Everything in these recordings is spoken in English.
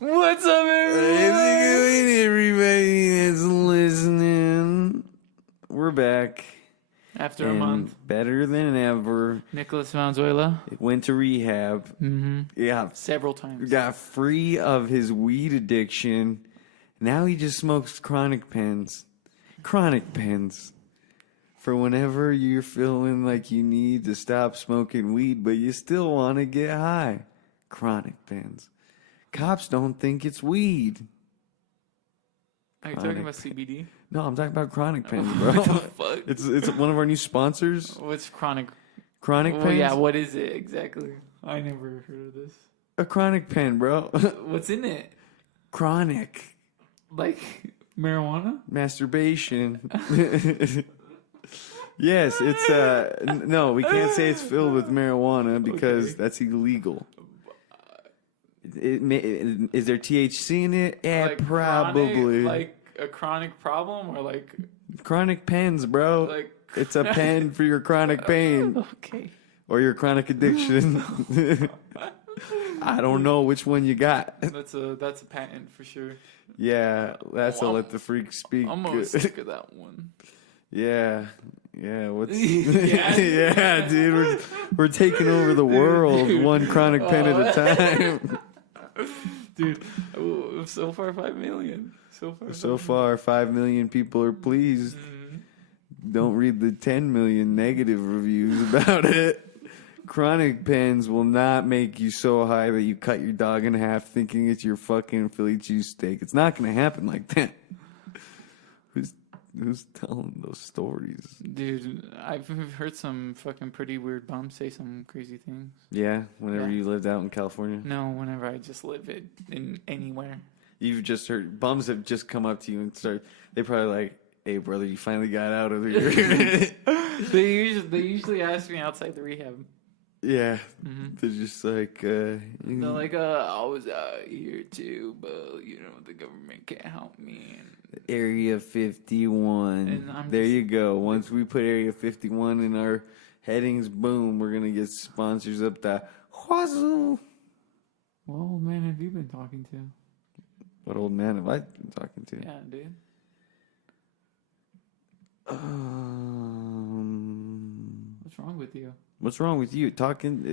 What's up, everybody that's listening? We're back. After a month. Better than ever. Nicholas Valenzuela. Went to rehab. Mm-hmm. Yeah. Several times. Got free of his weed addiction. Now he just smokes chronic pens. Chronic pens. For whenever you're feeling like you need to stop smoking weed, but you still want to get high. Chronic pens. Cops don't think it's weed. Are you talking about CBD? No, I'm talking about chronic pens, bro. What the fuck? It's one of our new sponsors. What's chronic? Chronic pens? Well, yeah, what is it exactly? I never heard of this. A chronic pen, bro. What's in it? Chronic. Like marijuana? Masturbation. Yes, it's no, we can't say it's filled with marijuana because that's illegal. Is there THC in it? Yeah, like probably. Chronic, like a chronic problem or like chronic pens, bro. Like it's a pen for your chronic pain. Okay. Or your chronic addiction. I don't know which one you got. That's a patent for sure. Yeah, that's a let the freak speak. I'm almost sick of that one. Yeah. What's yeah. Yeah, dude, we're taking over the world one chronic pen at a time. Dude, so far 5 million. So far 5 million people are pleased. Don't read the 10 million negative reviews about it. Chronic pens will not make you so high that you cut your dog in half thinking it's your fucking Philly cheesesteak. It's not going to happen like that. Who's telling those stories? Dude, I've heard some fucking pretty weird bums say some crazy things. Yeah, whenever you lived out in California? No, whenever I just live in anywhere. You've just heard, bums have just come up to you and they probably like, hey brother, you finally got out of here. They usually ask me outside the rehab. Yeah, they're just like, they're like, I was out here too, but the government can't help me. Area 51. There you go. Once we put Area 51 in our headings, boom, we're gonna get sponsors up the wazoo. What old man have you been talking to? What old man have I been talking to? Yeah, dude. What's wrong with you? What's wrong with you?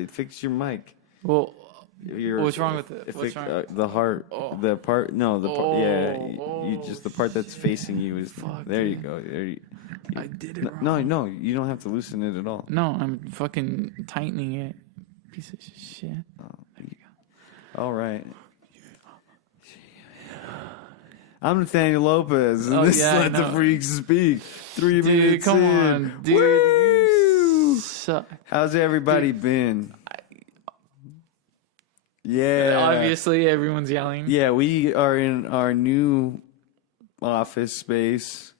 Fix your mic. Well, what's wrong with it? What's wrong? The heart. Oh. The part. No, the part. Yeah. You Oh, just the part that's facing you is. Fuck, there you dude. go. I did it wrong. No. You don't have to loosen it at all. No, I'm fucking tightening it. Piece of shit. Oh, there you go. All right. I'm Nathaniel Lopez, and this is Let the Freaks Speak. 3 minutes Dude, come in. on, dude. Woo! You suck. How's everybody been? Yeah. Obviously, everyone's yelling. Yeah, we are in our new office space,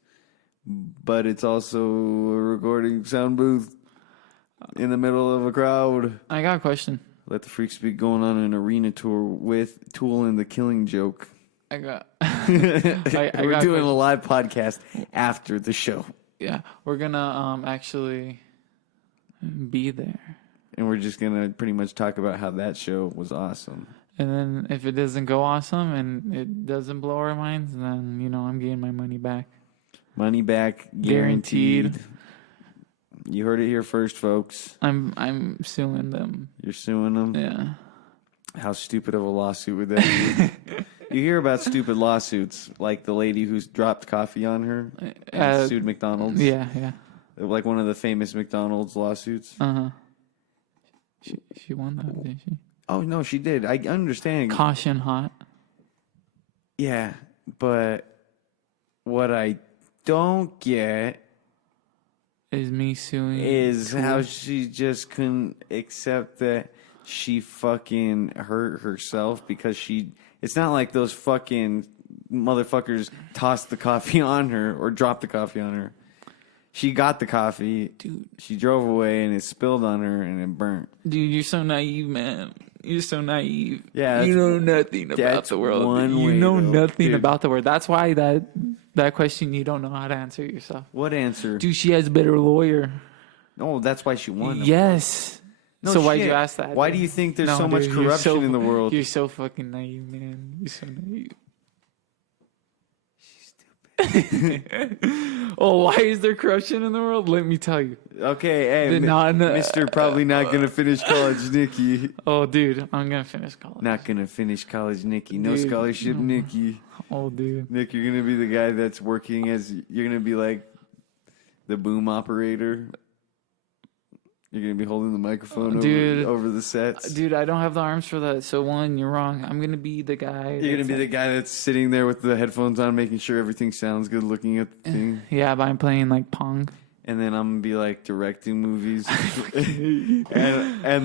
but it's also a recording sound booth in the middle of a crowd. I got a question. Let the Freaks Speak going on an arena tour with Tool and the Killing Joke. I got. We're doing a live podcast after the show. Yeah, we're gonna actually be there. And we're just going to pretty much talk about how that show was awesome. And then if it doesn't go awesome and it doesn't blow our minds, then, I'm getting my money back. Money back, guaranteed. You heard it here first, folks. I'm suing them. You're suing them? Yeah. How stupid of a lawsuit would that be? You hear about stupid lawsuits, like the lady who's dropped coffee on her and sued McDonald's. Yeah. Like one of the famous McDonald's lawsuits. Uh-huh. She won that, didn't she? Oh, no, she did. I understand. Caution hot. Yeah, but what I don't get is me suing is how she just couldn't accept that she fucking hurt herself because it's not like those fucking motherfuckers tossed the coffee on her or dropped the coffee on her. She got the coffee. Dude, she drove away and it spilled on her and it burnt. Dude, you're so naive, man. You're so naive. Yeah, you know nothing about the world. You know nothing about the world. That's why that question you don't know how to answer yourself. What answer? Dude, she has a better lawyer. No, that's why she won. Yes. No so why'd shit. you ask that? Why dude? do you think there's No, so much dude, you're corruption so- in the world? You're so fucking naive, man. You're so naive. Oh, why is there corruption in the world? Let me tell you. Okay, hey, The Mr. Probably not gonna finish college, Nikki. Oh, dude, I'm gonna finish college. Not gonna finish college, Nikki. No Dude, scholarship, no. Nikki. Oh, dude. Nick, you're gonna be the guy that's working as you're gonna be like the boom operator. You're gonna be holding the microphone over the sets. Dude, I don't have the arms for that. So one, you're wrong. I'm gonna be the guy. You're gonna be the guy that's sitting there with the headphones on, making sure everything sounds good, looking at the thing. Yeah, but I'm playing like Pong. And then I'm gonna be like directing movies. and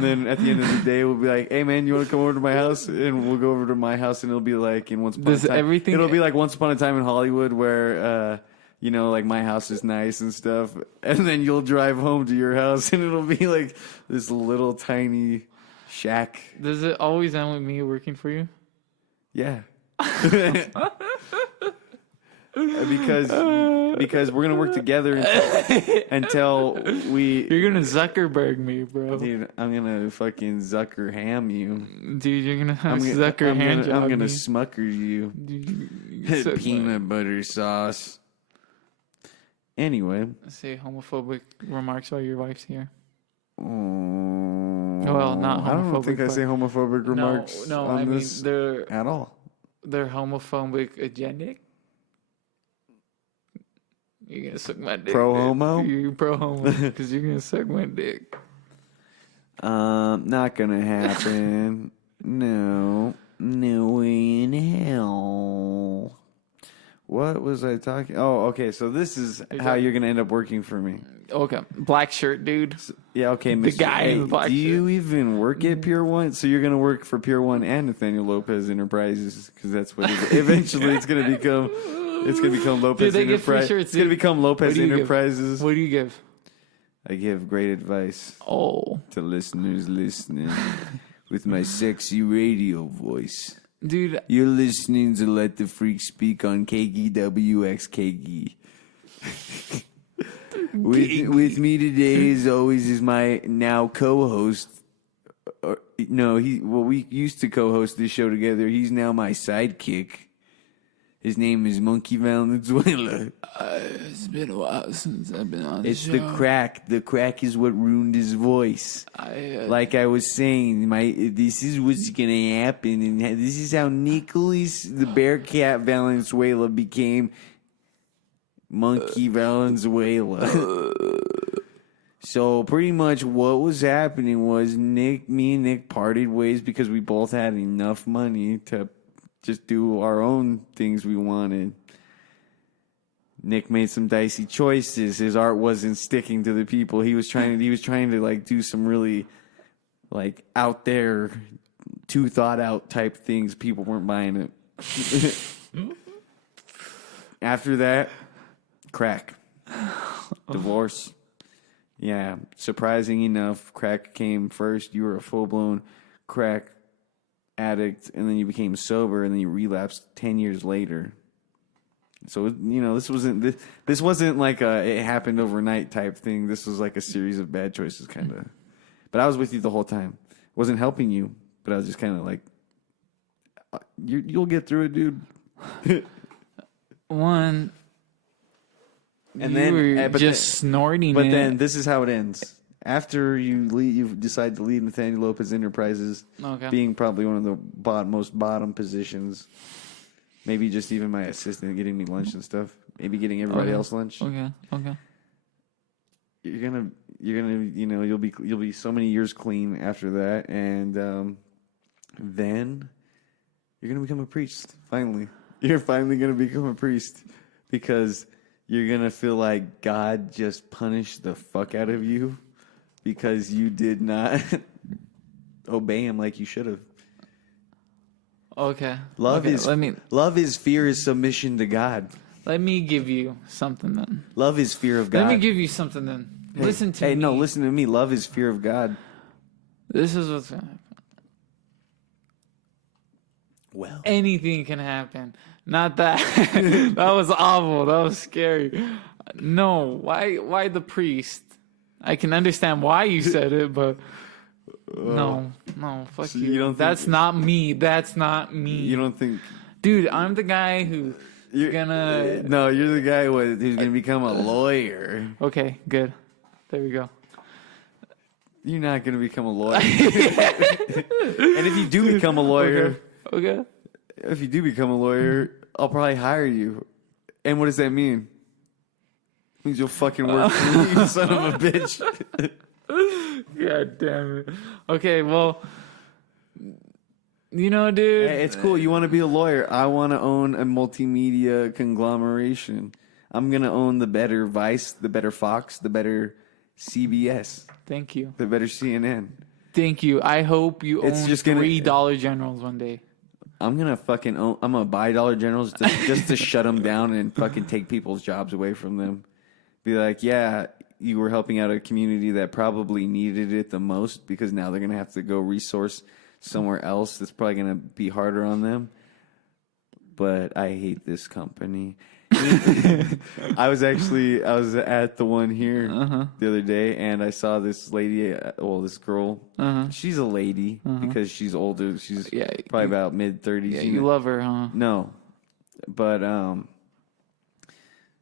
then at the end of the day, we'll be like, "Hey man, you want to come over to my house?" And we'll go over to my house, and it'll be like in Once Upon a Time. It'll be like Once Upon a Time in Hollywood, where like my house is nice and stuff. And then you'll drive home to your house, and it'll be like this little tiny shack. Does it always end with me working for you? Yeah. Because we're gonna work together until we. You're gonna Zuckerberg me, bro. Dude, I'm gonna fucking Zucker ham you. Dude, you're gonna have I'm Zucker hand job I'm gonna me. smucker you. Dude, Peanut butter sauce. Anyway. Say homophobic remarks while your wife's here. Well, not homophobic. I don't think I say homophobic remarks. No, on I mean this they're at all. They're homophobic agendic. You're gonna suck my dick. Pro homo? You're pro homo because you're gonna suck my dick. Not gonna happen. No way in hell. What was I talking? Oh, okay. So this is how you're gonna end up working for me. Okay, black shirt, dude. Yeah, okay. The guy in the black do you shirt. even work at Pier 1? So you're gonna work for Pier 1 and Nathaniel Lopez Enterprises because that's what eventually it's gonna become. It's gonna become Lopez Dude, they get free Enterprises. shirts, It's gonna dude. become Lopez What do you give? Enterprises. What do you give? I give great advice Oh, to listeners listening with my sexy radio voice. dude. You're listening to Let the Freak Speak on KGWXKG. With me today, as always, is my now co-host. We used to co-host this show together. He's now my sidekick. His name is Monkey Valenzuela. It's been a while since I've been on. It's the crack. The crack is what ruined his voice. Like I was saying, this is what's gonna happen, and this is how Nicholas the Bearcat Valenzuela became Monkey Valenzuela. So pretty much what was happening was me and Nick parted ways because we both had enough money to just do our own things we wanted. Nick made some dicey choices. His art wasn't sticking to the people. He was trying to like do some really like out there, too thought out type things. People weren't buying it. After that, crack. Divorce. Yeah, surprising enough, crack came first. You were a full-blown crack addict, and then you became sober, and then you relapsed 10 years later. So, this wasn't like it happened overnight type thing. This was like a series of bad choices, kind of. But I was with you the whole time. Wasn't helping you, but I was just kind of like, you'll get through it, dude. One. And you then, were just snorting. But then this is how it ends. After you decide to leave Nathaniel Lopez Enterprises, being probably one of the most bottom positions. Maybe just even my assistant getting me lunch and stuff. Maybe getting everybody else lunch. Okay. You're gonna, you'll be so many years clean after that, and then you're gonna become a priest. Finally, you're finally gonna become a priest because you're gonna feel like God just punished the fuck out of you because you did not obey Him like you should have. Okay. Love is fear is submission to God. Let me give you something then. Love is fear of God. Let me give you something then. Listen to me. No, listen to me. Love is fear of God. This is what's going to happen. Well, anything can happen. Not that. That was awful. That was scary. No, why the priest? I can understand why you said it, but No, fuck So you. you don't think- That's not me. That's not me. You don't think... Dude, I'm the guy who's gonna... No, you're the guy who's going to become a lawyer. Okay, good. There we go. You're not going to become a lawyer. And if you do become a lawyer... Okay. If you do become a lawyer, I'll probably hire you. And what does that mean? It means you'll fucking work for me, you son of a bitch. God damn it. Okay, well, you know, dude. Hey, it's cool. You want to be a lawyer. I want to own a multimedia conglomeration. I'm going to own the better Vice, the better Fox, the better CBS, Thank you. the better CNN. Thank you. I hope you It's own just gonna- $3 Generals one day. I'm going to fucking own, I'm going to buy Dollar Generals just to shut them down and fucking take people's jobs away from them. Be like, yeah, you were helping out a community that probably needed it the most because now they're going to have to go resource somewhere else that's probably going to be harder on them. But I hate this company. I was at the one here the other day, and I saw this lady, this girl. She's a lady because she's older. She's probably about mid-30s. Yeah, you love her, huh? No, but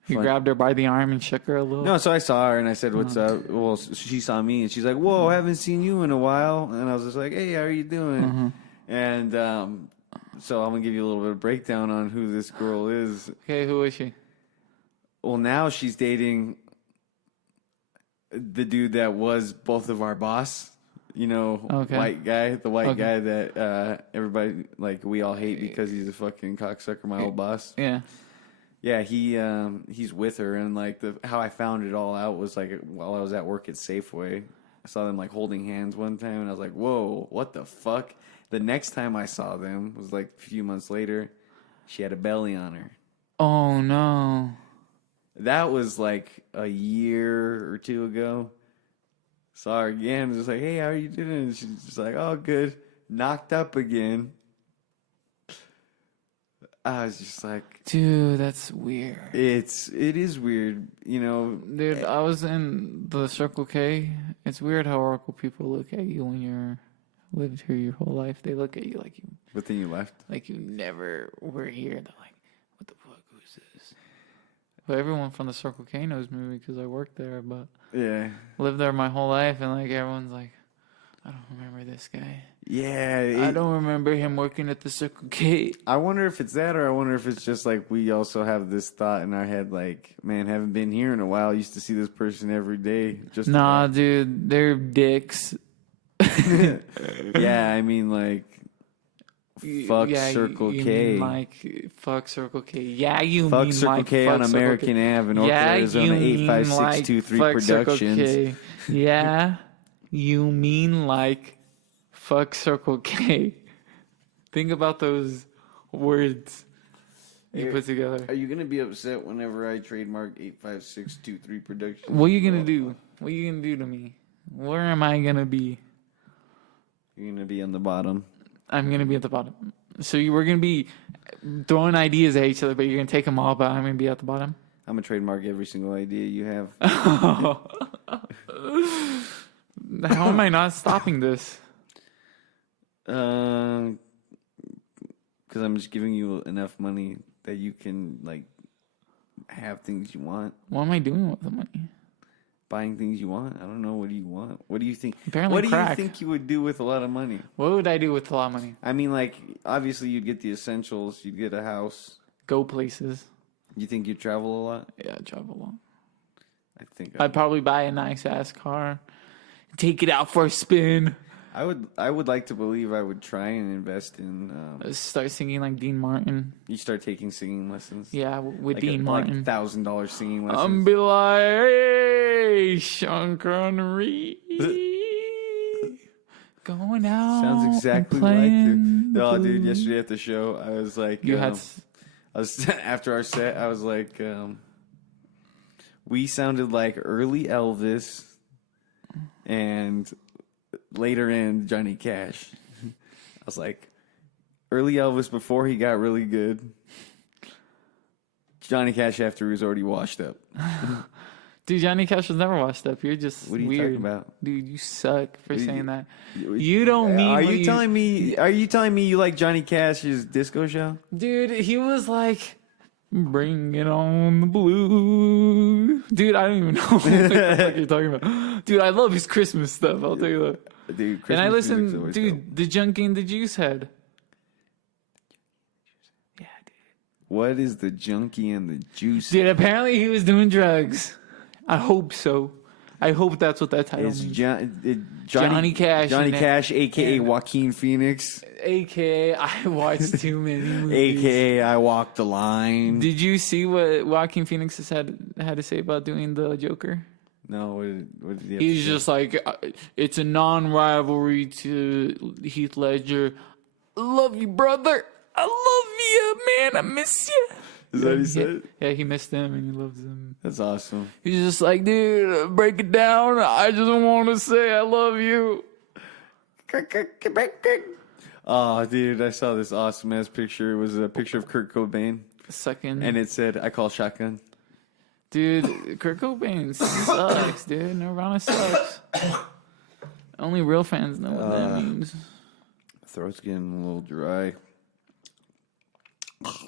You grabbed her by the arm and shook her a little? no. So I saw her and I said, "What's up?" Well, she saw me and she's like, "Whoa, I haven't seen you in a while." And I was just like, "Hey, how are you doing?" And so I'm gonna give you a little bit of breakdown on who this girl is. Okay, who is she? Well, now she's dating the dude that was both of our boss. You know, white guy, the white guy that everybody, like, we all hate because he's a fucking cocksucker, my old boss. Yeah. Yeah, he's with her, and like how I found it all out was like while I was at work at Safeway. I saw them like holding hands one time, and I was like, "Whoa, what the fuck?" The next time I saw them was like a few months later. She had a belly on her. Oh no. That was like a year or two ago. Saw her again. Was just like, "Hey, how are you doing?" And she's just like, "Oh, good." Knocked up again. I was just like, dude, that's weird. It is weird, you know. Dude, I was in the Circle K. It's weird how Oracle people look at you when you're lived here your whole life. They look at you like you. But then you left. Like you never were here. They're like, "What the fuck? Who's this?" But everyone from the Circle K knows me because I worked there. But yeah, lived there my whole life, and like everyone's like, "I don't remember this guy." Yeah, I don't remember him working at the Circle K. I wonder if it's that, or I wonder if it's just like we also have this thought in our head, like, man, haven't been here in a while. Used to see this person every day. Just nah, dude, they're dicks. Yeah, I mean, like, fuck Circle you K. Mean like fuck Circle K. Yeah, you fuck mean Circle like K fuck on Circle American K. Ave in Oakland, Arizona, 85623 fuck Circle Productions. K. Yeah, you mean like fuck Circle K. Think about those words you put together. Are you gonna be upset whenever I trademark 85623 Productions? What are you gonna do? What are you gonna do to me? Where am I gonna be? You're gonna be on the bottom. I'm gonna be at the bottom. So we're gonna be throwing ideas at each other, but you're gonna take them all. But I'm gonna be at the bottom. I'm gonna trademark every single idea you have. How am I not stopping this? Because I'm just giving you enough money that you can like have things you want, What am I doing with the money? buying things you want. I don't know. What do you want? What do you think? Apparently what do crack. you think you would do with a lot of money? What would I do with a lot of money? I mean, like, obviously you'd get the essentials. You'd get a house. Go places. You think you'd travel a lot? Yeah, travel a lot. I think I'd probably buy a nice ass car, take it out for a spin. I would like to believe I would try and invest in. Start singing like Dean Martin. You start taking singing lessons. Yeah, with like Dean Martin. like $1,000 singing lessons. I'm be like, hey, Sean Connery. Going out. Sounds exactly and like playing it. Oh, the dude! blues. Yesterday at the show, I was like, I was after our set. I was like, we sounded like early Elvis, and later in Johnny Cash. I was like, early Elvis before he got really good. Johnny Cash after he was already washed up. Dude, Johnny Cash was never washed up. You're just What are you weird. talking about? Dude, you suck for What are saying you- that. You don't mean Are what you telling me? Are you telling me you like Johnny Cash's disco show? Dude, he was like, bring it on the blue. Dude, I don't even know what the fuck you're talking about. Dude, I love his Christmas stuff. I'll tell you that. Dude, And I Christmas music's listen, always dude, dope. the Junkie and the Juice Head. Yeah, dude. What is the junkie and the juice? Dude, apparently he was doing drugs. I hope so. I hope that's what that title It's means. Johnny Cash. Johnny and- Cash, aka and- Joaquin Phoenix, AKA, I watched too many movies. aka I Walk the Line. Did you see what Joaquin Phoenix has had to say about doing the Joker? No, what did he have He's to say? just like, it's a non-rivalry to Heath Ledger. I love you, brother. I love you, man. I miss you. Is that what he said? Yeah, he missed him and he loves him. That's awesome. He's just like, dude, break it down. I just want to say I love you. Oh, dude, I saw this awesome ass picture. It was a picture of Kurt Cobain, Second. and it said, "I call shotgun." Dude, Kurt Cobain sucks, dude. Nirvana sucks. Only real fans know what that means. Throat's getting a little dry.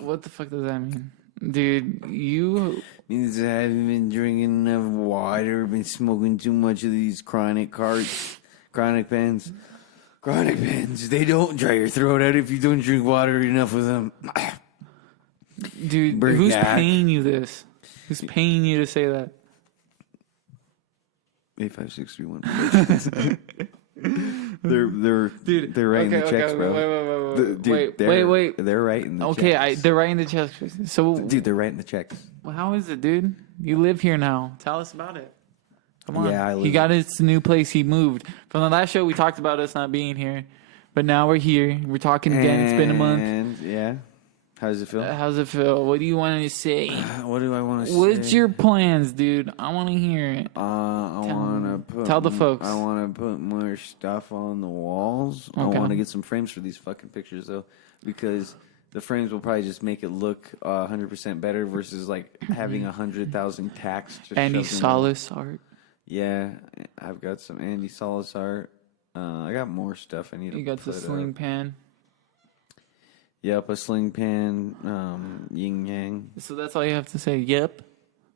What the fuck does that mean? Dude, you... Means I haven't been drinking enough water, been smoking too much of these chronic pens. Chronic pens, they don't dry your throat out if you don't drink water enough of them. Dude, Bring who's back. paying you this? Who's paying you to say that? 85631. They're Dude, they're writing the checks, bro. Wait. They're writing the Okay, checks. they're writing the checks. So, Dude, they're writing the checks. well, how is it, dude? You live here now. Tell us about it. Come on. Yeah, I live He got his new place. He moved. From the last show, we talked about us not being here. But now we're here. We're talking again. It's been a month. And yeah, how does it feel? How's it feel? What do you want to say? What do I want to say? What's your plans, dude? I want to hear it. I want to put. tell the folks. I want to put more stuff on the walls. I Okay. want to get some frames for these fucking pictures though, because the frames will probably just make it look 100% better versus like having 100,000 tacks. Just Andy shoved in Solace art. Yeah, I've got some Andy Solis art. I got more stuff I need to You got the put sling up. pan. Yep, a sling pan, Ying Yang. So that's all you have to say. Yep.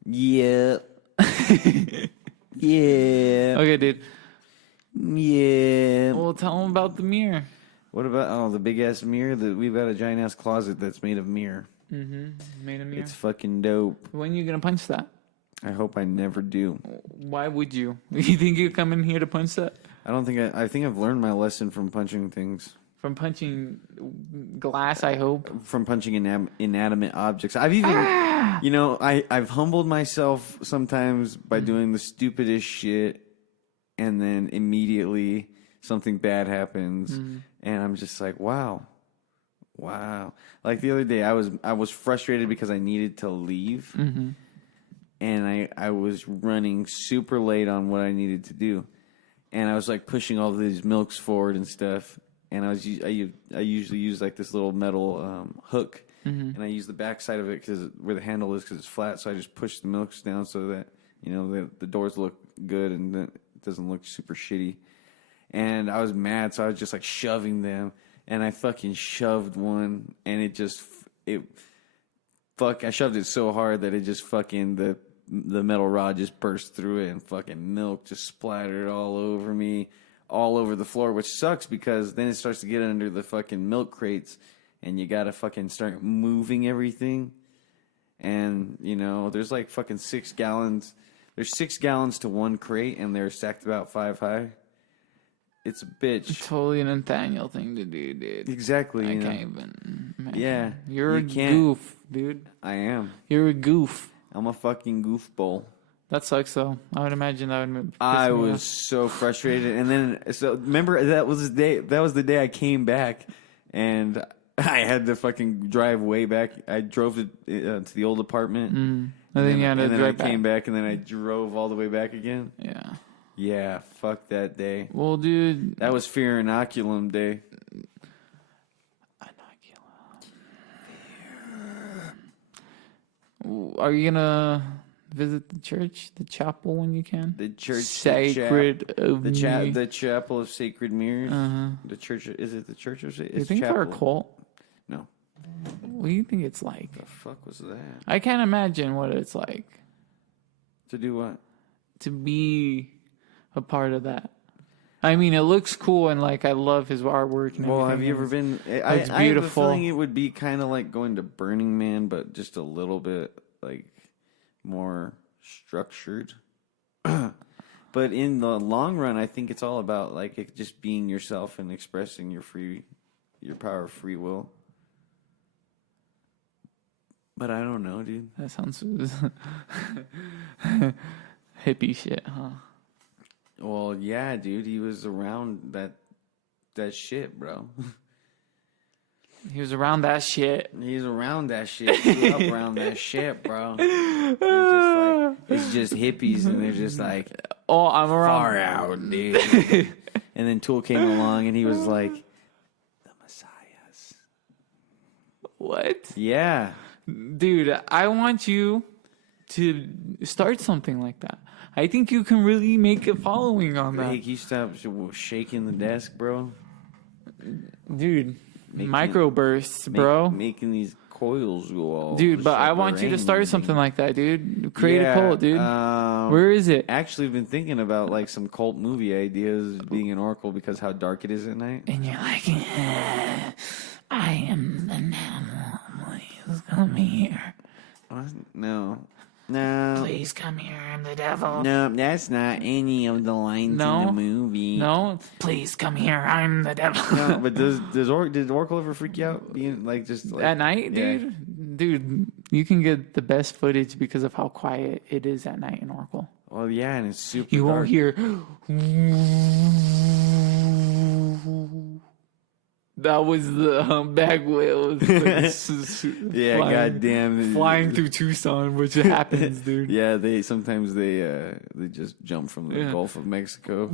Yep. Yeah. Okay, dude. Yeah. Well, tell them about the mirror. What about the big ass mirror? That we've got a giant ass closet that's made of mirror. Mm-hmm. Made a mirror. It's fucking dope. When are you gonna punch that? I hope I never do. Why would you? You think you come in here to punch that? I don't think I think I've learned my lesson from punching things. From punching glass, I hope. From punching inanimate objects. I've even, I've humbled myself sometimes by doing the stupidest shit, and then immediately something bad happens, and I'm just like, wow. Like the other day, I was frustrated because I needed to leave, and I was running super late on what I needed to do, and I was like pushing all these milks forward and stuff. And I usually use like this little metal hook, and I use the back side of it because where the handle is because it's flat. So I just push the milks down so that the doors look good and it doesn't look super shitty. And I was mad, so I was just like shoving them, and I fucking shoved one, and I shoved it so hard that it just fucking the metal rod just burst through it, and fucking milk just splattered all over me. All over the floor, which sucks because then it starts to get under the fucking milk crates and you gotta fucking start moving everything. And, there's like fucking 6 gallons. There's 6 gallons to one crate and they're stacked about 5 high. It's a bitch. Totally a Nathaniel thing to do, dude. Exactly. I can't even. Man. Yeah. You're you a can't. goof, dude. I am. You're a goof. I'm a fucking goofball. That sucks, though. I would imagine that would piss I me was off. so frustrated, and then remember that was the day. That was the day I came back, and I had to fucking drive way back. I drove to the old apartment, And then you had to and then drive I came back. back, and then I drove all the way back again. Yeah. Yeah, fuck that day. Well, dude. That was fear inoculum day. Are you gonna visit the church, the chapel when you can. The church, Sacred of Me. the chapel of sacred mirrors. Uh-huh. The church, is it the church of? You think for a cult? No. What do you think it's like? The fuck was that? I can't imagine what it's like To do what? to be a part of that. I mean, it looks cool, and like I love his artwork. And Well, have you everything. ever been? I have a beautiful. feeling it would be kind of like going to Burning Man, but just a little bit like more structured. But in the long run, I think it's all about like it just being yourself and expressing your power of free will. But I don't know, dude. That sounds hippie shit, huh? Well, yeah, dude. He was around that shit, bro. He was around that shit. He's around that shit. He up around that shit, bro. It's just hippies, and they're just like, oh, I'm around. far out, dude. And then Tool came along, and he was like, the Messiahs. What? Yeah. Dude, I want you to start something like that. I think you can really make a following on that. Hey, can you stop shaking the desk, bro? Dude, microbursts, bro. Making these coils go all. Dude, but I want you to start something like that, dude. Create a cult, dude. Where is it? Actually, been thinking about like some cult movie ideas being an oracle because how dark it is at night. And you're like, I am the devil. Please come here. What? No. Please come here. I'm the devil. No, that's not any of the lines in the movie. No, please come here. I'm the devil. No, but did Oracle ever freak you out? Being like just like, at night, dude. Dude, you can get the best footage because of how quiet it is at night in Oracle. Well, yeah, and it's super. You dark. won't hear. That was the bag whales. Yeah, goddamn. Flying through Tucson, which happens, dude. Yeah, they sometimes they just jump from the Gulf of Mexico.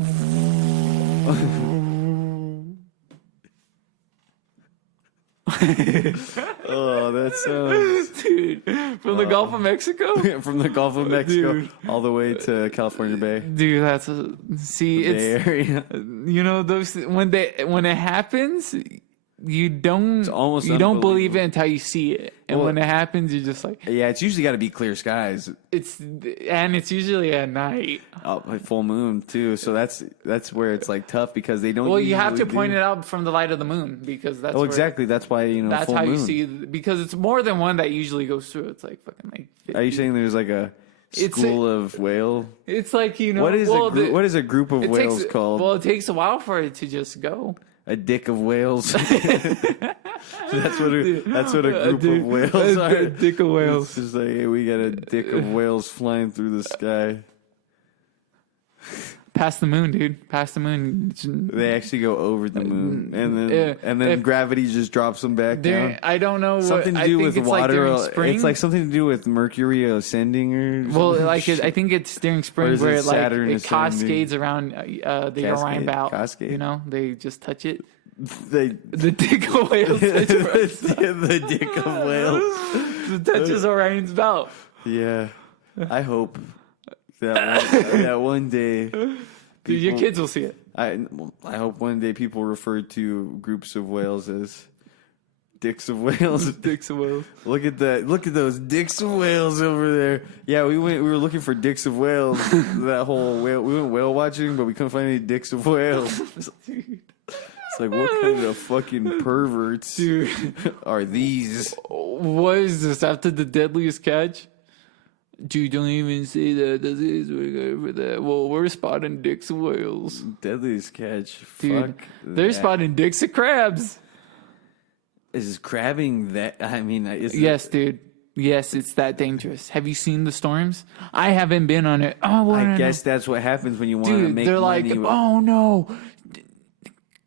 Oh, that sounds, dude, from the Gulf of Mexico. From the Gulf of Mexico Dude. all the way to California Bay. Dude, that's Bay Area. you know those when it happens, you don't almost you don't believe it unbelievable. until you see it, and when it happens, you're just like Yeah, it's usually got to be clear skies. it's usually at night. Like full moon too, so that's where it's like tough because they don't. Well, you have to usually point do- it out from the light of the moon because that's Oh, where- exactly. That's why That's full how you moon. see because it's more than one that usually goes through. It's like fucking like 50. Are you saying there's like a It's school of whale? It's like What is what is a group of whales called? Well, it takes a while for it to just go. A dick of whales. That's what a group of whales are. A dick of whales. It's just like, hey, we got a dick of whales flying through the sky. Past the moon, dude. Past the moon. They actually go over the moon, and then gravity just drops them back down. I don't know. Something to I do think with it's water. Like during spring. It's like something to do with Mercury ascending or well, something. like I think it's during Or spring is it where it Saturn it ascending? cascades around the Orion belt. Cascade? You know, they just touch it. They, The dick of whales. the dick of whales. It touches Orion's belt. Yeah, I hope that one day. Dude, your kids will see it. I hope one day people refer to groups of whales as dicks of whales. Dicks of whales. Look at that! Look at those dicks of whales over there. Yeah, we were looking for dicks of whales. That whole whale. We went whale watching, but we couldn't find any dicks of whales. Dude. It's like, what kind of fucking perverts are these? What is this? After the deadliest catch? Dude, don't even say that. That's for that. Well, we're spotting dicks of whales. Deadliest catch. Dude, Fuck. they're that. spotting dicks of crabs. Is crabbing that? I mean, Yes, dude. Yes, it's that dangerous. Have you seen the storms? I haven't been on it. Oh, I guess that's what happens when you want to dude, make they're money. like, oh no,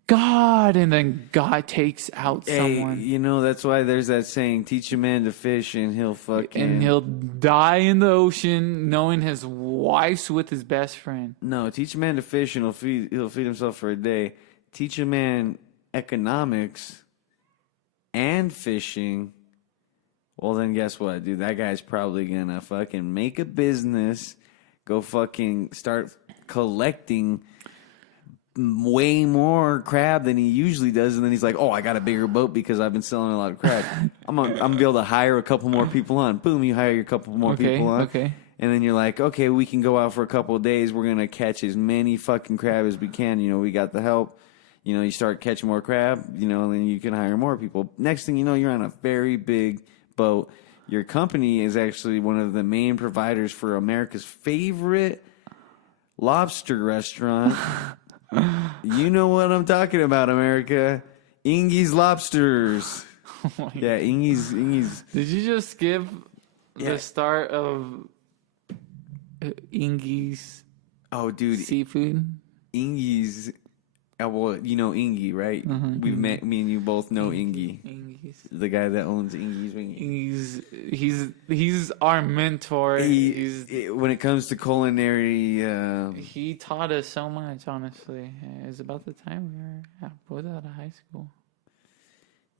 God, and then God takes out someone. You know, that's why there's that saying, teach a man to fish and he'll fucking... And he'll die in the ocean knowing his wife's with his best friend. No, teach a man to fish and he'll feed himself for a day. Teach a man economics and fishing. Well, then guess what, dude? That guy's probably gonna fucking make a business, go fucking start collecting way more crab than he usually does, and then he's like, "Oh, I got a bigger boat because I've been selling a lot of crab. I'm gonna be able to hire a couple more people on." Boom, you hire a couple more people on. Okay. And then you're like, "Okay, we can go out for a couple of days. We're gonna catch as many fucking crab as we can. You know, we got the help." You know, you start catching more crab. You know, and then you can hire more people. Next thing you know, you're on a very big boat. Your company is actually one of the main providers for America's favorite lobster restaurant. You know what I'm talking about, America. Ingie's Lobsters. Oh Yeah, Ingie's. Did you just skip the start of Ingie's Oh, dude. seafood? Ingie's. Well, you know Ingie, right? We've met. Me and you both know Ingie. Ingie's. The guy that owns Ingie's Wing. He's our mentor. When it comes to culinary, He taught us so much, honestly. It was about the time we were both out of high school.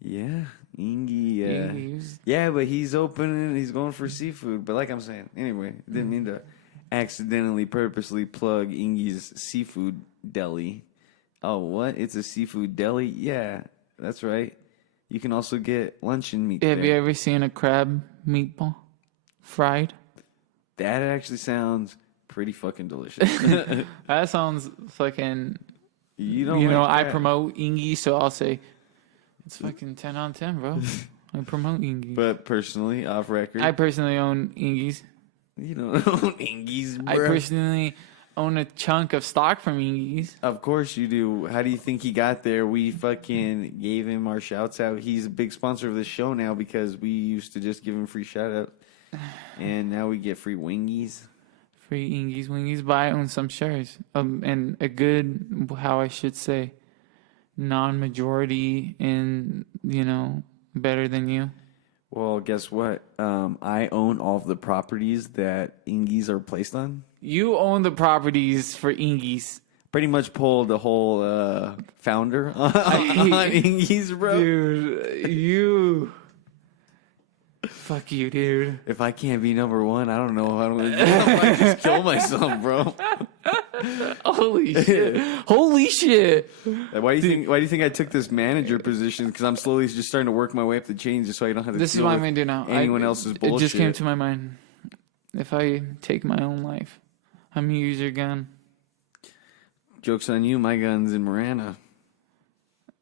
yeah, Ingie. Ingie's. Yeah, but he's opening. He's going for seafood. But like I'm saying, anyway, didn't mean to accidentally, purposely plug Ingie's seafood deli. Oh, what? It's a seafood deli? Yeah, that's right. You can also get luncheon meat. Have there. you ever seen a crab meatball fried? That actually sounds pretty fucking delicious. That sounds fucking. You don't You know, like I crab. promote Ingie, so I'll say it's fucking 10 on 10, bro. I promote Ingie. But personally, off record, I personally own Ingie's. you don't own Ingie's, bro. I personally own a chunk of stock from Ingie's. Of course you do. How do you think he got there? We fucking gave him our shouts out. He's a big sponsor of the show now because we used to just give him free shout outs. And now we get free wingies. Free Ingie's Wingies, but I own some shares. And a good, how I should say, non-majority in, better than you. Well, guess what? I own all of the properties that Ingie's are placed on. You own the properties for Ingie's. Pretty much pulled the whole founder on Ingie's, bro. Dude, you. Fuck you, dude. If I can't be number one, I don't know how I'm gonna do. I might just kill myself, bro. Holy shit. Holy shit. Why do you think I took this manager position? Because I'm slowly just starting to work my way up the chain, just so I don't have to. This is deal what I'm with going to do now. anyone else's bullshit. It just came to my mind. If I take my own life, I'm going to use your gun. Joke's on you. My gun's in Marana.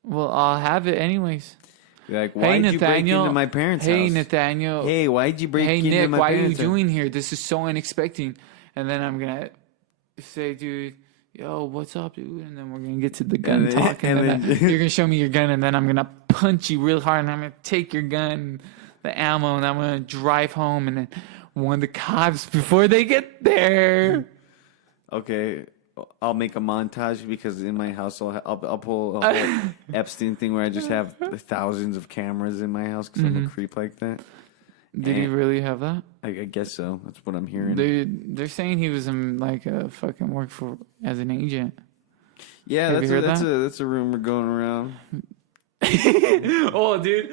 Well, I'll have it anyways. You're like, why'd you break into my parents' house? Hey, Nathaniel. Hey, why'd you break into Nick, my why are you parents' house? doing here? This is so unexpected. And then I'm going to say, dude, yo, what's up, dude? And then we're going to get to the gun talk. And then you're going to show me your gun. And then I'm going to punch you real hard. And I'm going to take your gun, the ammo, and I'm going to drive home. And then warn the cops before they get there. Okay, I'll make a montage because in my house I'll pull a whole Epstein thing where I just have thousands of cameras in my house because I'm a creep like that. Did he really have that? I guess so. That's what I'm hearing. They're saying he was in like a fucking work for as an agent. Yeah, Have you heard that's a rumor going around. Oh, dude,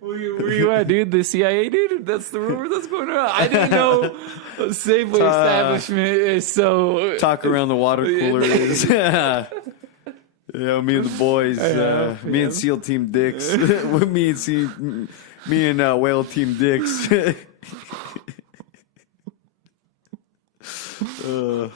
where you at, dude? The CIA, dude? That's the rumor that's going around. I didn't know Safeway establishment is so... Talk around the water cooler is... Yeah, me and the boys, me and SEAL Team Dicks. me and Whale Team Dicks. The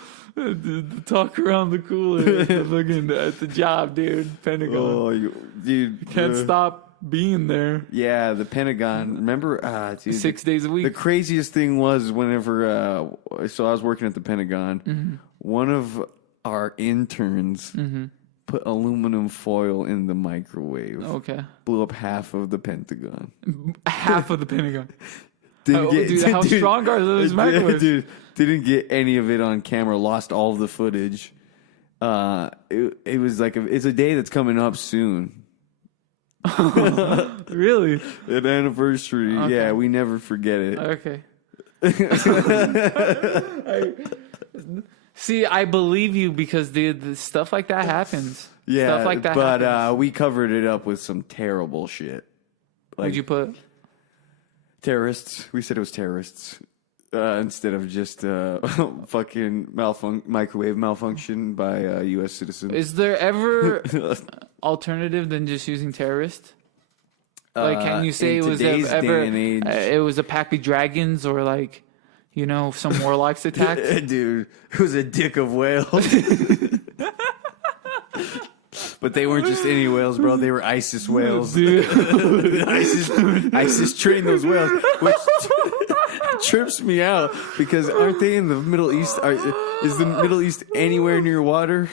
talk around the cooler at the job, dude. Pentagon. Oh, dude. Can't stop being there. Yeah, the Pentagon. Remember, dude, 6 days a week. The craziest thing was whenever, so I was working at the Pentagon. One of our interns put aluminum foil in the microwave. Okay. Blew up half of the Pentagon. Half of the Pentagon. Dude, How strong are those microwaves? Dude, didn't get any of it on camera. Lost all of the footage. It was like it's a day that's coming up soon. Really? An anniversary. Okay. Yeah, we never forget it. Okay. See, I believe you because the stuff like that happens. Yeah, Stuff like that but happens. we covered it up with some terrible shit. What'd you put? Terrorists. We said it was terrorists. Instead of just fucking microwave malfunction by a U.S. citizen. Is there ever alternative than just using terrorist? Like, can you say it was ever it was a pack of dragons or like, you know, some warlocks attacked? Dude, it was a dick of whales. But they weren't just any whales, bro. They were ISIS whales. Dude. ISIS trained those whales, which trips me out because aren't they in the Middle East? Is the Middle East anywhere near water?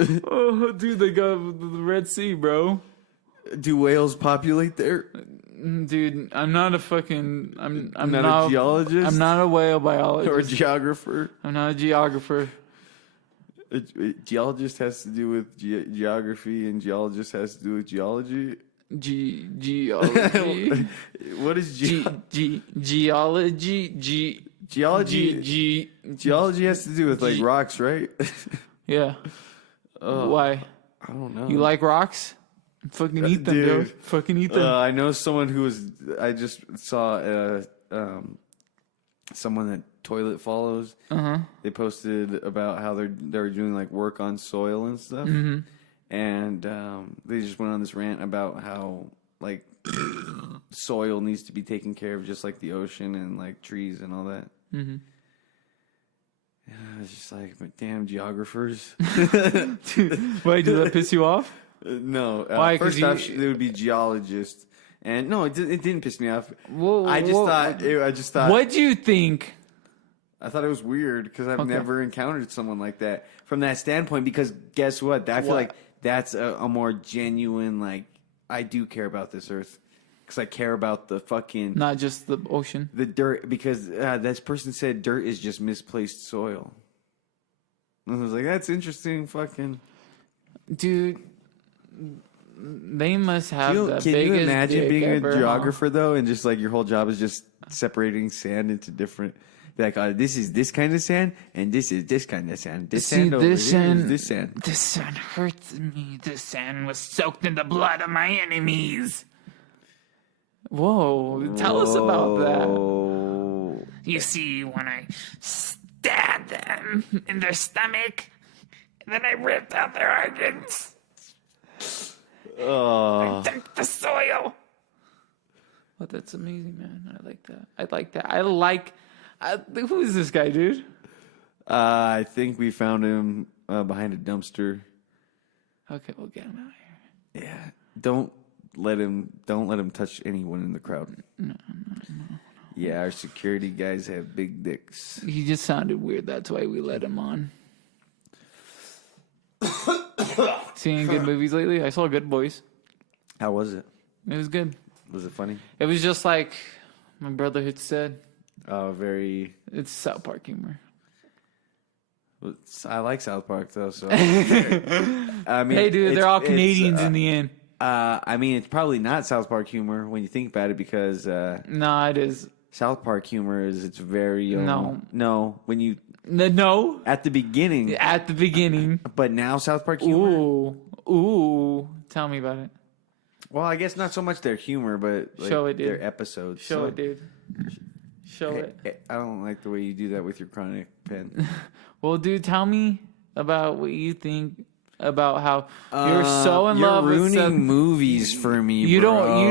Oh, dude, they got the Red Sea, bro. Do whales populate there? Dude, I'm not a fucking... I'm not a geologist? I'm not a whale biologist. Or a geographer? I'm not a geographer. A geologist has to do with geography, and geologist has to do with geology. Geology. What is geology? Geology has to do with like rocks, right? Yeah. Why? I don't know. You like rocks? Fucking eat them, dude. Fucking eat them. I know someone who was. I just saw someone that Toilet Follows. They posted about how they were doing like work on soil and stuff, and they just went on this rant about how like soil needs to be taken care of just like the ocean and like trees and all that. I was just like, but damn geographers. Why did that piss you off? No. Why? First off, it would be geologists. And no, it didn't piss me off. I just thought. What do you think? I thought it was weird because I've never encountered someone like that from that standpoint. Because guess what? I feel like that's a more genuine, like, I do care about this earth. Because I care about the fucking... Not just the ocean. The dirt. Because this person said dirt is just misplaced soil. And I was like, that's interesting fucking... Dude... They must have the biggest Can you imagine being ever, a geographer, though, and just, like, your whole job is just separating sand into different... Like, this is this kind of sand, and this is this kind of sand. This sand over here is this sand. This sand hurts me. This sand was soaked in the blood of my enemies. Whoa, tell us about that. You see, when I stabbed them in their stomach, then I ripped out their organs. I took the soil. Well, that's amazing, man. I like that. Who is this guy, dude? I think we found him behind a dumpster. Okay, we'll get him out of here. Yeah, don't let him touch anyone in the crowd. No. Yeah, our security guys have big dicks. He just sounded weird. That's why we let him on. Seeing good movies lately? I saw Good Boys. How was it? It was good. Was it funny? It was just like my brother had said. Very. It's South Park humor. I like South Park though, so. I mean, hey, dude, they're all Canadians in the end. I mean, it's probably not South Park humor when you think about it because. No, it is. South Park humor is it's very. No, when you. No. At the beginning. But now South Park humor. Ooh. Tell me about it. Well, I guess not so much their humor, but like show it, dude. Their episodes. Show it, dude. Show it. I don't like the way you do that with your chronic pen. Well, dude, tell me about what you think about how you're so in love with Seth. You're ruining movies for me. You bro.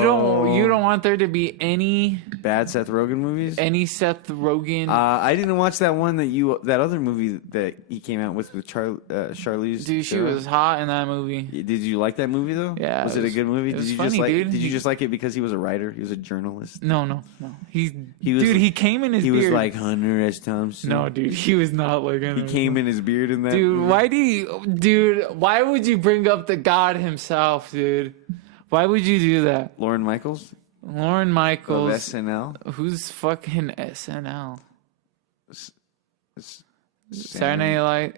You don't want there to be any bad Seth Rogen movies. Any Seth Rogen. I didn't watch that one that other movie that he came out with Charlize. Dude, she was hot in that movie. Did you like that movie though? Yeah. Was it a good movie? It was funny, dude. Did you just like it because he was a writer? He was a journalist. No. He came in his beard. He was like Hunter S. Thompson. No, dude, he was not like Hunter. He came in his beard in that. Dude, why would you bring up the God himself, dude? Why would you do that? Lorne Michaels. Of SNL. Who's fucking SNL? Saturday Night Live.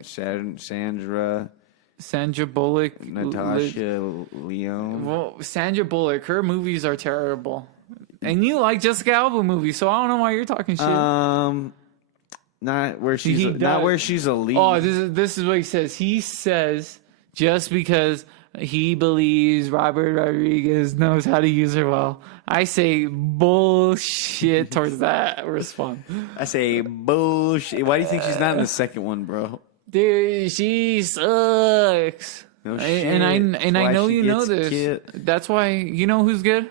Sandra Bullock. Natasha Leone. Well, Sandra Bullock, her movies are terrible. And you like Jessica Alba movies, so I don't know why you're talking shit. Not where she's a lead. Oh, this is what he says. He says just because he believes Robert Rodriguez knows how to use her well. I say bullshit towards that response. I say bullshit. Why do you think she's not in the second one, bro? Dude, she sucks. No shit. And I That's why know she you know gets this. killed. That's why you know who's good?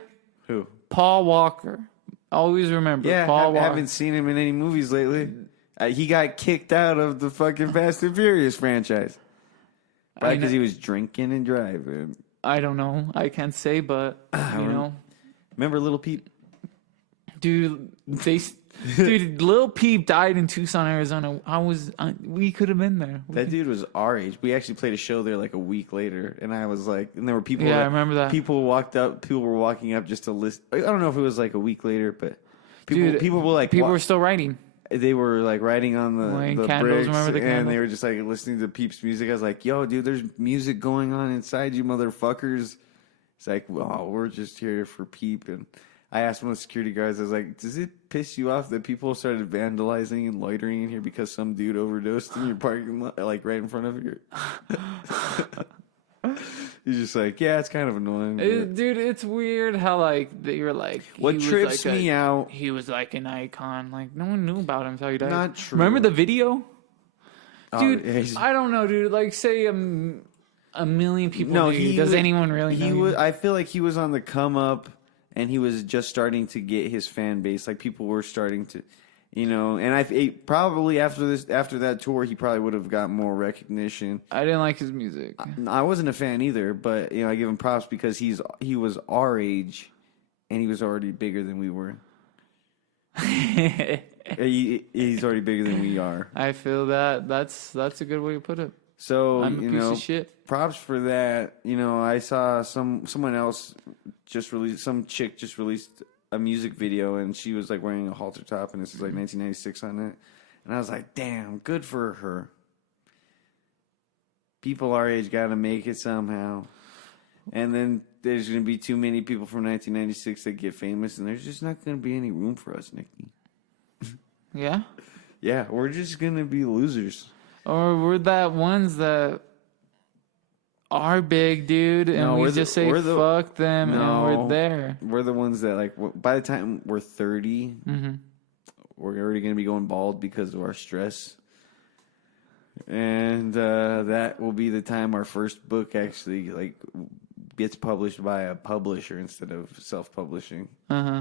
Who? Paul Walker. Always remember Yeah, Paul I Walker. haven't seen him in any movies lately. He got kicked out of the fucking Fast and Furious franchise. Probably because he was drinking and driving. I don't know. I can't say, but you know, Remember Little Peep? dude, Lil Peep died in Tucson, Arizona. We could have been there. That dude was our age. We actually played a show there like a week later, and I was like, and there were people. Yeah, I remember that. People were walking up just to listen. I don't know if it was like a week later, but people were like, people were still writing. They were like writing on the candles, bricks, remember the and candles? they were just like listening to Peep's music. I was like, "Yo, dude, there's music going on inside you, motherfuckers." It's like, "Well, we're just here for Peep." And I asked one of the security guards, I was like, "Does it piss you off that people started vandalizing and loitering in here because some dude overdosed in your parking lot, like right in front of you?" He's just like, "Yeah, it's kind of annoying." Dude, it's weird how like you're like. What trips me out? He was like an icon. Like no one knew about him until he died. Not true. Remember the video? Dude, yeah, I don't know, dude. Like, say a million people knew you. Does anyone really know you? I feel like he was on the come up, and he was just starting to get his fan base. Like people were starting to, and probably after that tour, he probably would have got more recognition. I didn't like his music. I wasn't a fan either, but I give him props because he was our age, and he was already bigger than we were. He's already bigger than we are. I feel that. That's a good way to put it. So I'm a piece of shit. Props for that. I saw someone else some chick just released a music video, and she was like wearing a halter top, and this is like 1996 on it, and I was like, damn, good for her. People our age got to make it somehow, and then there's going to be too many people from 1996 that get famous, and there's just not going to be any room for us, Nikki. Yeah? Yeah, we're just going to be losers. Or we're that ones that are big, dude, and we just say fuck them, and we're there. We're the ones that, like, by the time we're 30, we're already going to be going bald because of our stress. And that will be the time our first book actually, like, gets published by a publisher instead of self-publishing. Uh-huh.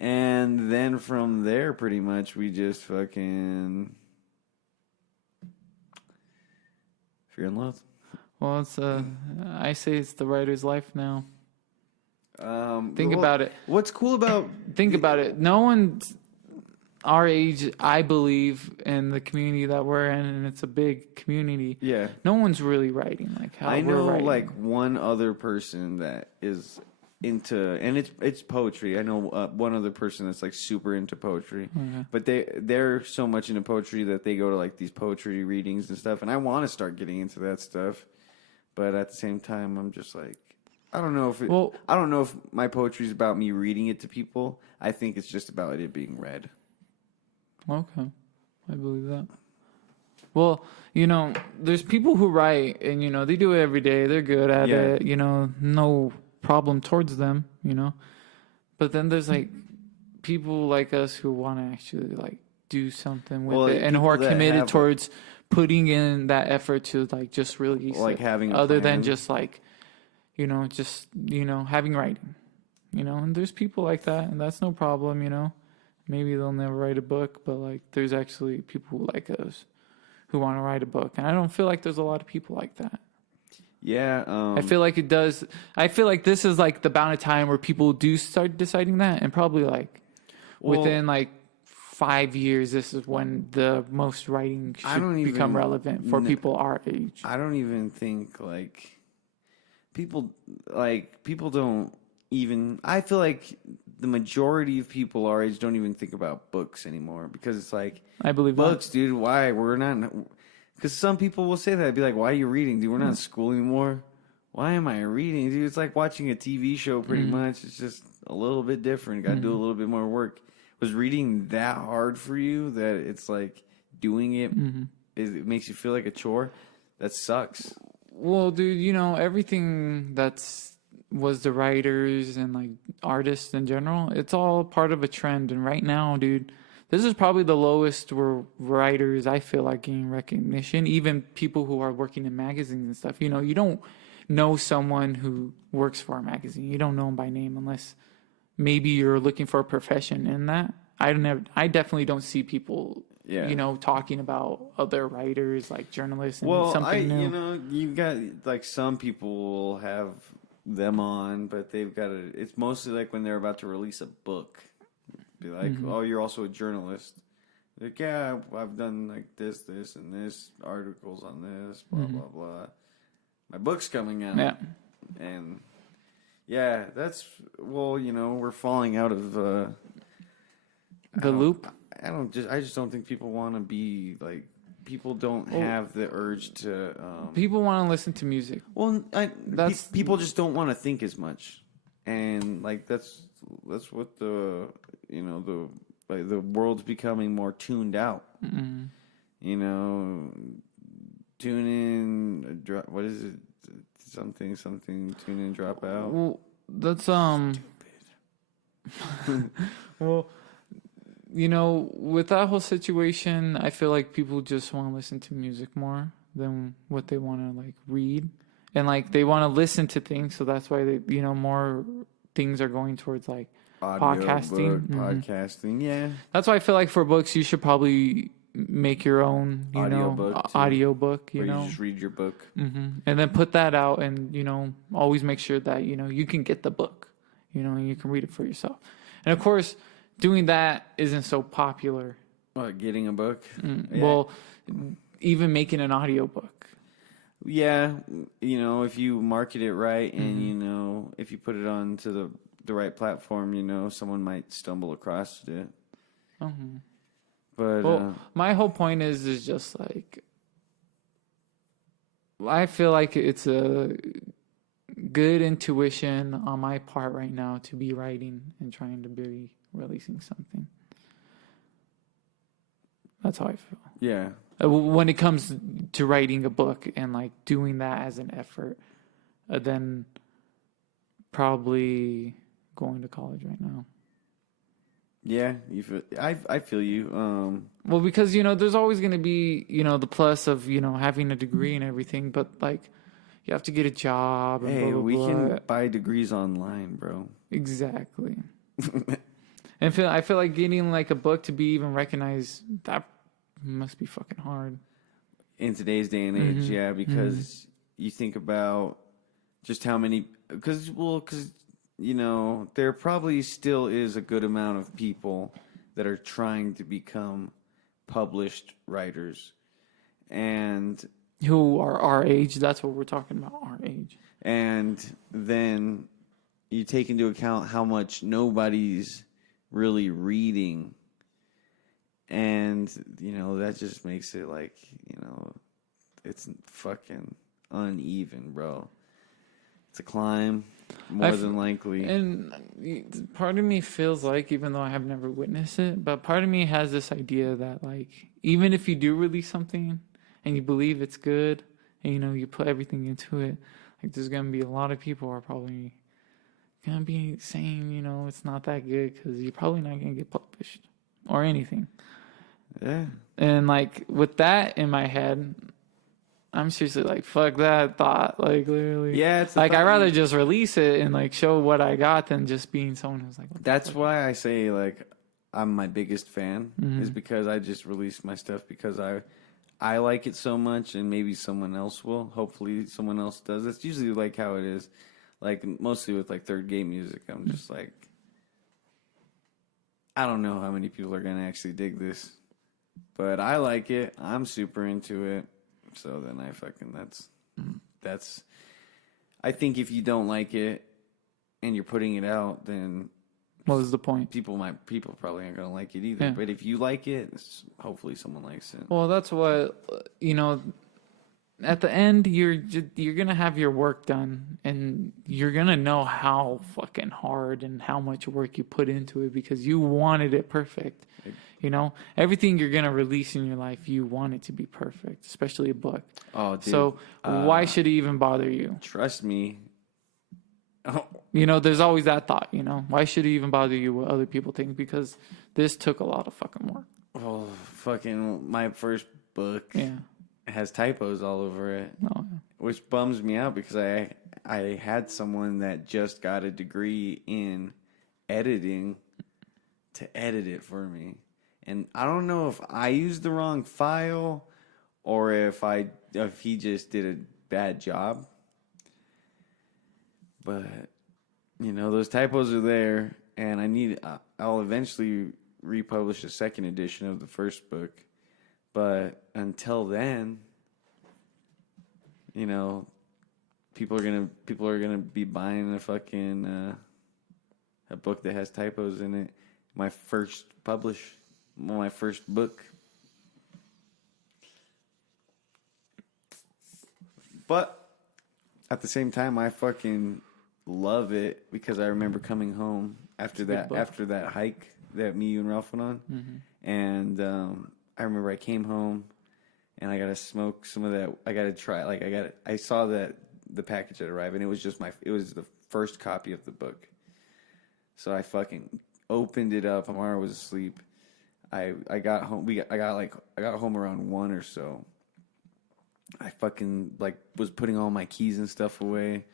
And then from there, pretty much, we just fucking fear and loath. Well, it's I say it's the writer's life now. Think Well, about it. What's cool about... Think about it. No one's our age, I believe, in the community that we're in, and it's a big community. Yeah. No one's really writing like how I we're know, writing. like, one other person that is into... And it's poetry. I know one other person that's, like, super into poetry. Okay. But they're so much into poetry that they go to, like, these poetry readings and stuff. And I want to start getting into that stuff. But at the same time, I'm just like... I don't know if my poetry is about me reading it to people. I think it's just about it being read. Okay. I believe that. Well, there's people who write and, they do it every day. They're good at it, no problem towards them, But then there's, like, people like us who want to actually, like, do something with it and who are committed towards putting in that effort to, like, just release like it. having a other plan. than just, like, having writing, and there's people like that, and that's no problem, Maybe they'll never write a book, but, like, there's actually people like us who want to write a book, and I don't feel like there's a lot of people like that. Yeah. I feel like it does. I feel like this is, like, the bound of time where people do start deciding that, and probably, like, within, like, 5 years, this is when the most writing should become relevant for people our age. I don't even think, like... People don't even... I feel like the majority of people our age don't even think about books anymore because it's like... I believe books, dude, why? We're not... Because some people will say that. I'd be like, why are you reading, dude? We're not in school anymore. Why am I reading, dude? It's like watching a TV show pretty much. It's just a little bit different. You got to do a little bit more work. Was reading that hard for you that it's like doing it, it makes you feel like a chore? That sucks. Well, dude, you know, everything was the writers and like artists in general, it's all part of a trend. And right now, dude, this is probably the lowest where writers I feel like getting recognition. Even people who are working in magazines and stuff. You know, you don't know someone who works for a magazine. You don't know them by name unless maybe you're looking for a profession in that. I definitely don't see people, you know, talking about other writers like journalists and something new. You know, you got like some people will have them on, but they've got it's mostly like when they're about to release a book. Be like, oh, you're also a journalist. Like, yeah, I've done like this, and this, articles on this, blah, blah, blah. My book's coming out. Yeah. And yeah, well, you know, we're falling out of the loop. I just don't think people want to be like, people don't have the urge to. People want to listen to music. Well, people just don't want to think as much, and like that's what the world's becoming more tuned out. Mm-hmm. You know, tune in, drop. What is it? Something. Tune in, drop out. Well, that's well, you know, with that whole situation, I feel like people just want to listen to music more than what they want to like read, and like they want to listen to things. So that's why they, you know, more things are going towards like podcasting. Podcasting, yeah. That's why I feel like for books, you should probably make your own, audio book. You know, you just read your book, and then put that out, and you know, always make sure that you know you can get the book, you know, and you can read it for yourself. And of course, doing that isn't so popular. Getting a book? Yeah. Well, even making an audio book. Yeah, you know, if you market it right, and you know, if you put it onto the right platform, you know, someone might stumble across it. But my whole point is just like, I feel like it's a good intuition on my part right now to be writing and trying to be releasing something. That's how I feel. Yeah. When it comes to writing a book and like doing that as an effort, then probably going to college right now. Yeah, I feel you. Well, because you know, there's always going to be, you know, the plus of, you know, having a degree and everything, but like you have to get a job. And hey, blah, blah, we blah. can buy degrees online, bro. Exactly. And I feel like getting like a book to be even recognized, that must be fucking hard. In today's day and age, yeah, because you think about just how many, because you know, there probably still is a good amount of people that are trying to become published writers, and who are our age. That's what we're talking about, our age. And then you take into account how much nobody's really reading, and you know, that just makes it like, you know, it's fucking uneven, bro. It's a climb, more than likely. And part of me feels like, even though I have never witnessed it, but part of me has this idea that like, even if you do release something and you believe it's good and you know you put everything into it, like there's gonna be a lot of people who are probably gonna be saying, you know, it's not that good because you're probably not gonna get published or anything. Yeah. And like with that in my head, I'm seriously like, fuck that thought. Like literally, yeah. It's like I'd rather just release it and like show what I got than just being someone who's like. That's why I say like I'm my biggest fan is because I just release my stuff because I like it so much, and maybe someone else will. Hopefully, someone else does. That's usually like how it is. Like mostly with like third game music, I'm just like, I don't know how many people are gonna actually dig this, but I like it. I'm super into it. So then that's. I think if you don't like it and you're putting it out, then what was the point? People probably aren't gonna like it either. Yeah. But if you like it, hopefully someone likes it. Well, that's what, you know. at the end, you're gonna have your work done, and you're gonna know how fucking hard and how much work you put into it because you wanted it perfect. You know, everything you're gonna release in your life, you want it to be perfect, especially a book. Oh, dude. So why should it even bother you? Trust me. Oh. You know, there's always that thought. You know, why should it even bother you what other people think? Because this took a lot of fucking work. Oh, fucking my first book. Yeah. Has typos all over it, Oh, which bums me out because I had someone that just got a degree in editing to edit it for me, and I don't know if I used the wrong file or if he just did a bad job. But you know, those typos are there, and I'll eventually republish a second edition of the first book. But until then, you know, people are gonna be buying a book that has typos in it. My first book. But at the same time, I fucking love it because I remember coming home after that hike that me, you, and Ralph went on, and I remember I came home and I got to smoke some of that. I got to try, I saw that the package had arrived and it was the first copy of the book. So I fucking opened it up. Amara was asleep. I got home. I got home around 1 or so. I fucking was putting all my keys and stuff away.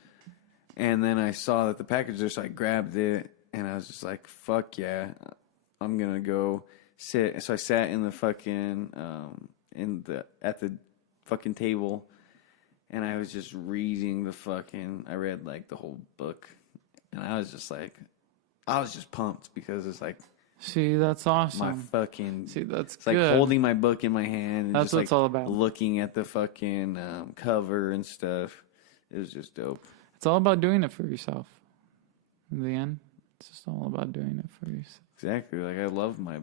And then I saw that the package there, so I grabbed it and I was just like, fuck yeah, I'm going to go sit. So I sat in the fucking at the fucking table, and I was just reading I read the whole book, and I was just pumped because it's like, see, that's awesome. my fucking, see, that's it's good. like holding my book in my hand and that's just what it's all about. Looking at the fucking cover and stuff. It was just dope. It's all about doing it for yourself. In the end, it's just all about doing it for yourself. Exactly. I love my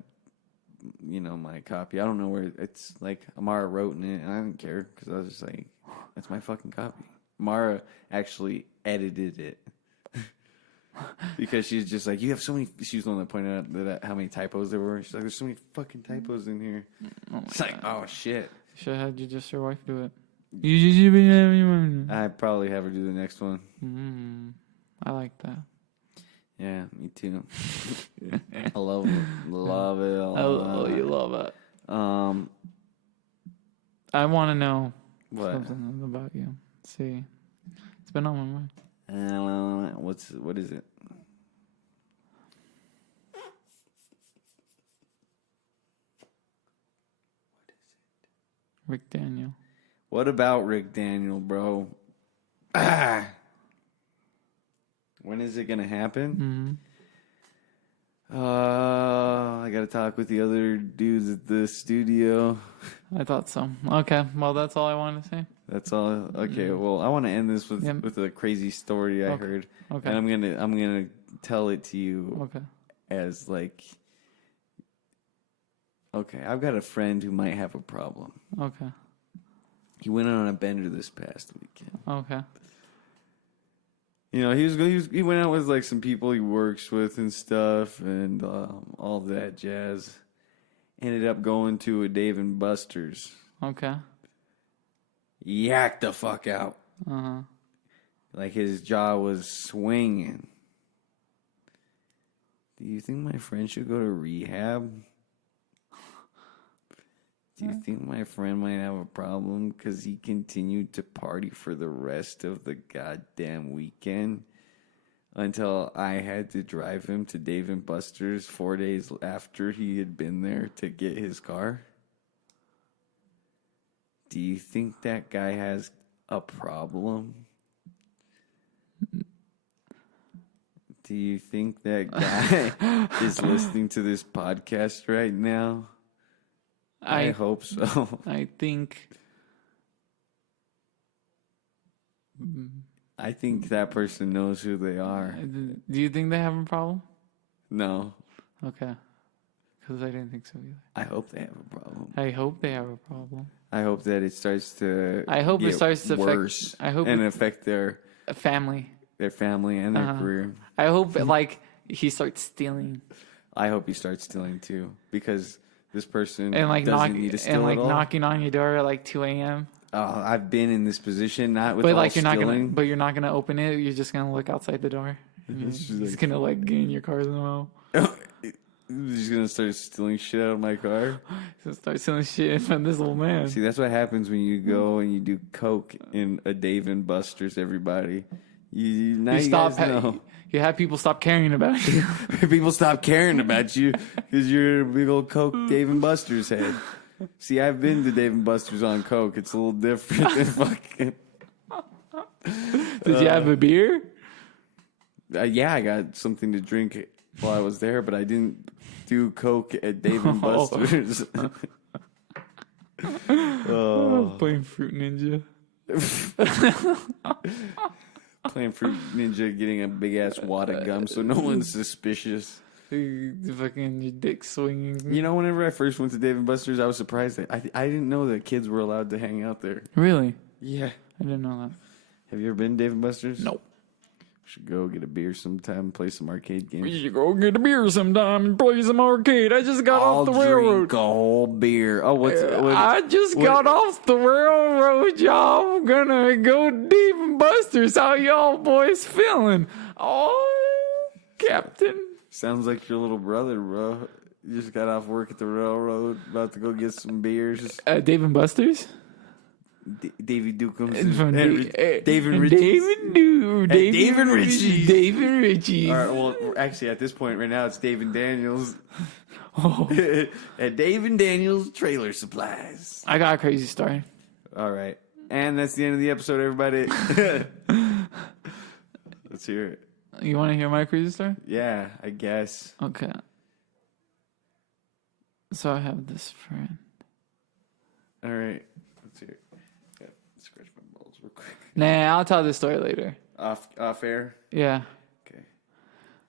copy. I don't know where it's Amara wrote in it, and I didn't care because I was just like, that's my fucking copy. Amara actually edited it because she's just like, you have so many. She was the one that pointed out how many typos there were. She's like, there's so many fucking typos in here. It's like, oh shit. Should have had your wife do it. I probably have her do the next one. I like that. Yeah, me too. I love it. You love it. I want to know something about you. See, it's been on my mind. What is it? Rick Daniel. What about Rick Daniel, bro? When is it gonna happen? I gotta talk with the other dudes at the studio. I thought so. Okay, well, that's all I wanted to say. That's all. Okay, well, I want to end this with a crazy story I heard. Okay. And I'm gonna tell it to you. Okay. As okay, I've got a friend who might have a problem. Okay. He went on a bender this past weekend. Okay. You know, he went out with some people he works with and stuff, and all that jazz. Ended up going to a Dave and Buster's. Okay. Yacked the fuck out. His jaw was swinging. Do you think my friend should go to rehab? Do you think my friend might have a problem because he continued to party for the rest of the goddamn weekend until I had to drive him to Dave and Buster's 4 days after he had been there to get his car? Do you think that guy has a problem? Do you think that guy is listening to this podcast right now? I hope so. I think that person knows who they are. Do you think they have a problem? No. Okay. Because I didn't think so either. I hope they have a problem. I hope they have a problem. I hope that it starts to. I hope it get starts to worse. Affect their family. Their family and their career. I hope like he starts stealing. I hope he starts stealing too, because this person And like doesn't need to steal at all. knocking on your door at like 2 a.m. Oh, I've been in this position, not with But all like stealing. you're not gonna open it. You're just gonna look outside the door. He's gonna like get in your car somehow. He's gonna start stealing shit out of my car. So start stealing shit from this old man. See, that's what happens when you go and you do coke in a Dave and Buster's. Everybody, you guys know. You have people stop caring about you. People stop caring about you because you're a big old coke Dave and Buster's head. See, I've been to Dave and Buster's on coke. It's a little different than fucking. Did you have a beer? Yeah, I got something to drink while I was there, but I didn't do coke at Dave and Buster's. Playing Fruit Ninja. Playing Fruit Ninja, getting a big ass wad of gum, so no one's suspicious. Fucking your dick swinging. You know, whenever I first went to Dave and Buster's, I was surprised that I didn't know that kids were allowed to hang out there. Really? Yeah. I didn't know that. Have you ever been to Dave and Buster's? Nope. We should go get a beer sometime and play some arcade games. We should go get a beer sometime and play some arcade. I just got off the railroad. Drink a whole beer. Oh, I just got off the railroad, y'all. I'm gonna go Dave and Buster's. How y'all boys feeling? Oh, Captain. Sounds like your little brother, bro. You just got off work at the railroad, about to go get some beers. Dave and Buster's? Davy Dukums. David Ritchie. David Ritchie. David Ritchie. All right, well, actually, at this point right now, it's Dave and Daniels. At Dave and Daniels Trailer Supplies. I got a crazy story. All right. And that's the end of the episode, everybody. Let's hear it. You want to hear my crazy story? Yeah, I guess. Okay. So I have this friend. All right. Let's hear it. Yeah, scratch my balls real quick. Nah, I'll tell this story later. Off air? Yeah. Okay.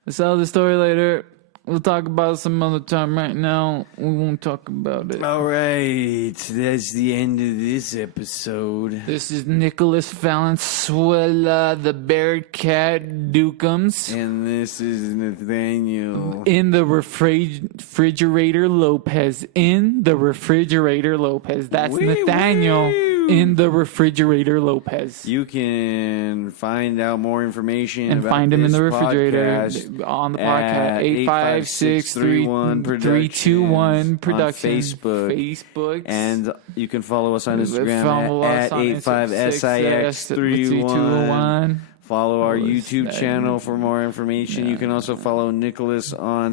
Let's tell the story later. We'll talk about it some other time. Right now, we won't talk about it. All right. That's the end of this episode. This is Nicholas Valenzuela, the Bearcat Dukums. And this is Nathaniel. In the refrigerator Lopez. In the refrigerator Lopez. That's Nathaniel. In the refrigerator Lopez. You can find out more information and about find him in the refrigerator on the podcast 85631 production on Facebook. And you can follow us on Instagram at 85six31. Follow our YouTube channel for more information. You can also follow Nicholas on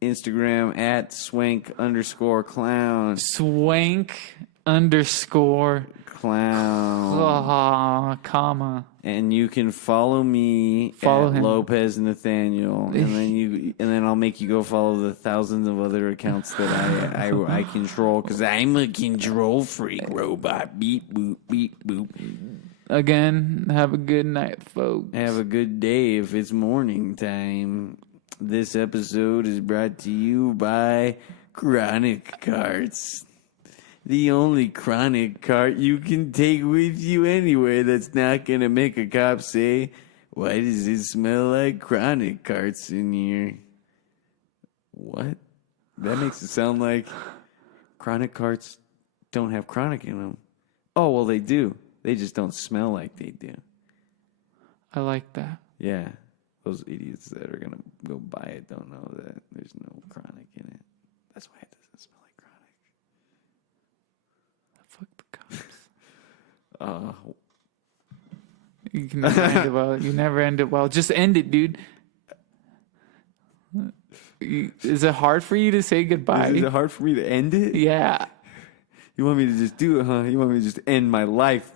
Instagram at swank_clown. Swank_clown. Comma. And you can follow me at him. Lopez Nathaniel, and then I'll make you go follow the thousands of other accounts that I control, because I'm a control freak robot. Beep boop beep boop. Again, have a good night, folks. Have a good day if it's morning time. This episode is brought to you by Chronic Carts. The only chronic cart you can take with you anywhere that's not going to make a cop say, "Why does it smell like chronic carts in here?" What? That makes it sound like chronic carts don't have chronic in them. Oh, well, they do. They just don't smell like they do. I like that. Yeah. Those idiots that are going to go buy it don't know that there's no chronic in it. That's why it doesn't smell like chronic. Fuck the cops. You can never end it well. You never end it well. Just end it, dude. Is it hard for you to say goodbye? Is it hard for me to end it? Yeah. You want me to just do it, huh? You want me to just end my life?